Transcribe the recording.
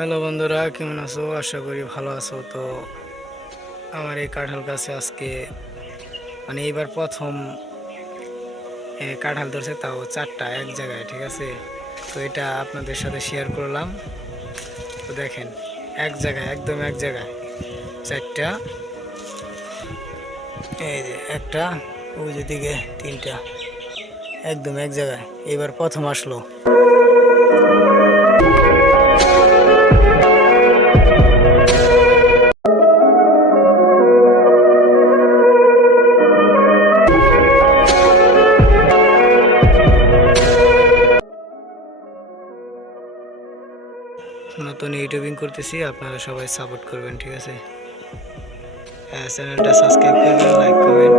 Hello বন্ধুরা, কেমন আছো? আশা করি ভালো আছো। তো আমার এই কাঁঠাল গাছে আজকে মানে এইবার প্রথম কাঁঠাল ধরছে তাও চারটা, এক জায়গায়, ঠিক আছে? তো এটা আপনাদের সাথে শেয়ার করলাম। তো দেখেন, এক জায়গায়, একদম এক জায়গায়, চারটা, এই যে একটা, ওই যেদিকে তিনটা, একদম এক জায়গায়। এবার প্রথম আসলো। নতুন ইউটিউবিং করতেছি আপনারা সবাই সাপোর্ট করবেন ঠিক আছে? চ্যানেলটা সাবস্ক্রাইব করবেন লাইক করবেন